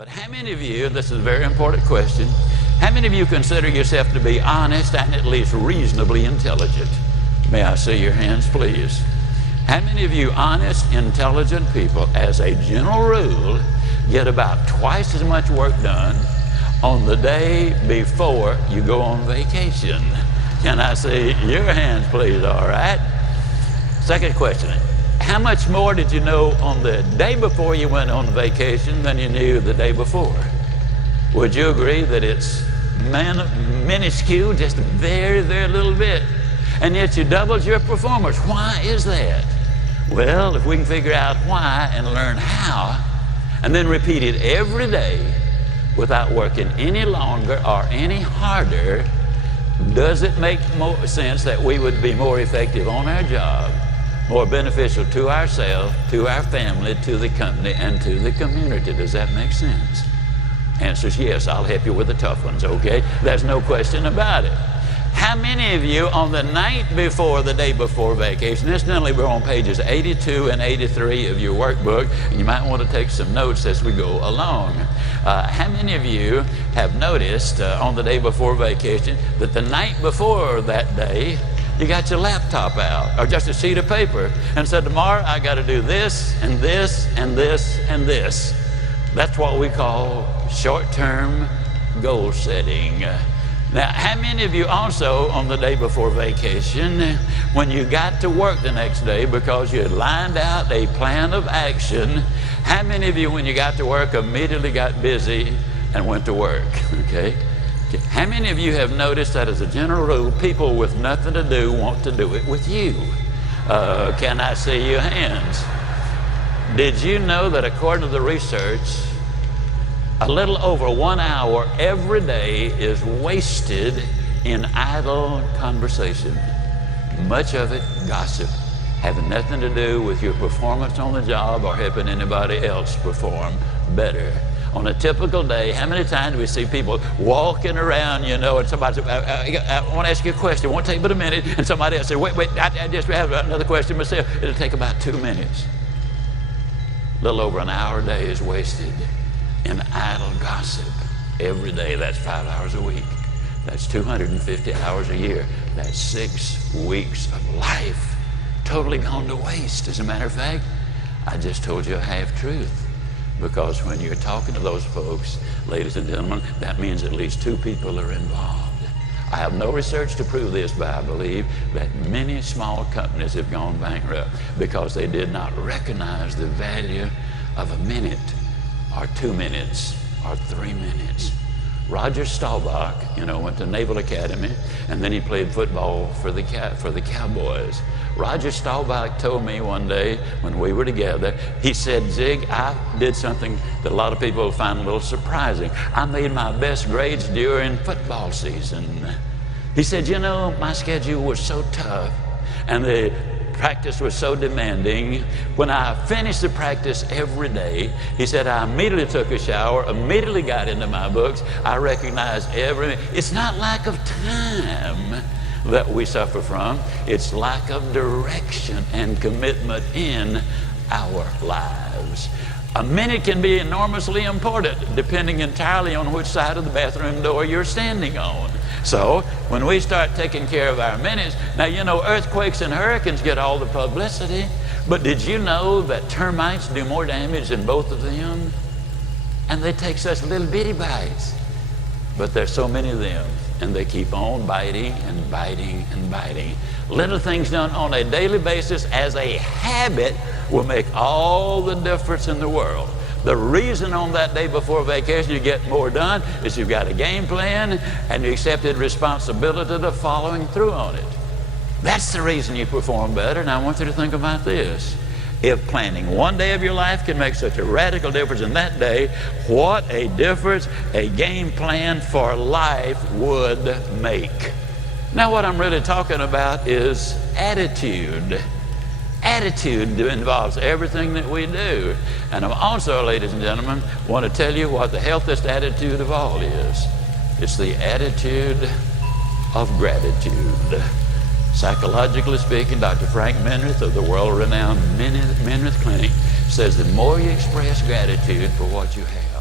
But how many of you, this is a very important question, how many of you consider yourself to be honest and at least reasonably intelligent? May I see your hands, please? How many of you honest, intelligent people, as a general rule, get about twice as much work done on the day before you go on vacation? Can I see your hands, please? All right. Second question. How much more did you know on the day before you went on vacation than you knew the day before? Would you agree that it's minuscule, just a very, very little bit? And yet you doubled your performance. Why is that? Well, if we can figure out why and learn how, and then repeat it every day without working any longer or any harder, does it make more sense that we would be more effective on our job, more beneficial to ourselves, to our family, to the company, and to the community? Does that make sense? Answer is yes. I'll help you with the tough ones, okay? There's no question about it. How many of you on the night before, the day before vacation, incidentally, we're on pages 82 and 83 of your workbook, and you might want to take some notes as we go along. How many of you have noticed on the day before vacation that the night before that day, you got your laptop out, or just a sheet of paper, and said, tomorrow I got to do this, and this, and this, and this. That's what we call short-term goal setting. Now, how many of you also on the day before vacation, when you got to work the next day because you had lined out a plan of action, how many of you when you got to work immediately got busy and went to work, okay? How many of you have noticed that as a general rule, people with nothing to do want to do it with you? Can I see your hands? Did you know that according to the research, a little over 1 hour every day is wasted in idle conversation? Much of it gossip, having nothing to do with your performance on the job or helping anybody else perform better. On a typical day, how many times do we see people walking around, you know, and somebody says, I want to ask you a question. It won't take but a minute. And somebody else says, wait, I just have another question myself. It'll take about 2 minutes. A little over an hour a day is wasted in idle gossip every day. That's 5 hours a week. That's 250 hours a year. That's 6 weeks of life totally gone to waste. As a matter of fact, I just told you a half truth, because when you're talking to those folks, ladies and gentlemen, that means at least 2 people are involved. I have no research to prove this, but I believe that many small companies have gone bankrupt because they did not recognize the value of a minute or 2 minutes or 3 minutes. Roger Staubach, you know, went to Naval Academy, and then he played football for the Cowboys. Roger Staubach told me one day when we were together, he said, Zig, I did something that a lot of people find a little surprising. I made my best grades during football season. He said, you know, my schedule was so tough and the practice was so demanding. When I finished the practice every day, he said, I immediately took a shower, immediately got into my books. I recognized it's not lack of time that we suffer from. It's lack of direction and commitment in our lives. A minute can be enormously important depending entirely on which side of the bathroom door you're standing on. So when we start taking care of our minutes, now you know earthquakes and hurricanes get all the publicity, but did you know that termites do more damage than both of them? And they take such little bitty bites, but there's so many of them, and they keep on biting and biting and biting. Little things done on a daily basis as a habit will make all the difference in the world. The reason on that day before vacation you get more done is you've got a game plan and you accepted responsibility to following through on it. That's the reason you perform better. And I want you to think about this. If planning one day of your life can make such a radical difference in that day, what a difference a game plan for life would make. Now what I'm really talking about is attitude. Attitude involves everything that we do. And I'm also, ladies and gentlemen, want to tell you what the healthiest attitude of all is. It's the attitude of gratitude. Psychologically speaking, Dr. Frank Menrith of the world-renowned Menrith Clinic says the more you express gratitude for what you have,